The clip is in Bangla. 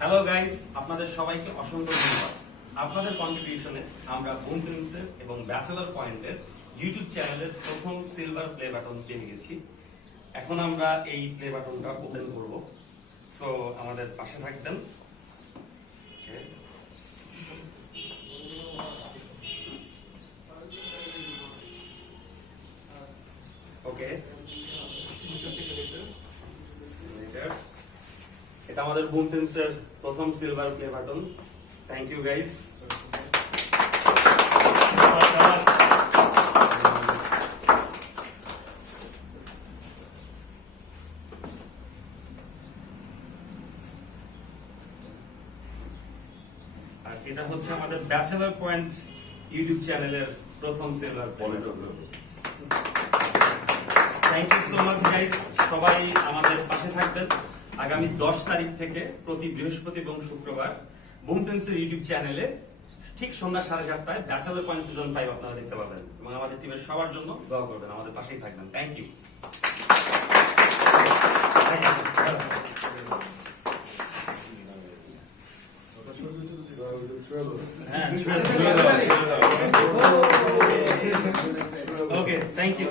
হ্যালো গাইস, আপনাদের সবাইকে অসংখ্য ধন্যবাদ। আপনাদের কন্ট্রিবিউশনে আমরা বুম ফিল্মসের এবং ব্যাচেলর পয়েন্টের ইউটিউব চ্যানেলের প্রথম সিলভার প্লে বাটন পেয়ে গেছি। এখন আমরা এই প্লে বাটনটা ওপেন করব। সো আমাদের পাশে থাকবেন। ওকে, এটা আমাদের বুম ফিল্মসের প্রথম silver play button. Thank you guys. আর এটা হচ্ছে আমাদের ব্যাচেলর পয়েন্ট ইউটিউব চ্যানেলের প্রথম silver play button. Thank you so much guys. সবাই আমাদের পাশে থাকবেন। আগামী 10 তারিখ থেকে প্রতি বৃহস্পতি এবং শুক্রবার বুম ফিল্মসের ইউটিউব চ্যানেলে ঠিক সন্ধ্যা 7:30টায় ব্যাচেলর পয়েন্ট সিজন 5 আপনারা দেখতে পাবেন এবং আমাদের টিমের সবার জন্য দোয়া করবেন। আমাদের পাশেই থাকবেন। Thank you. Okay, thank you.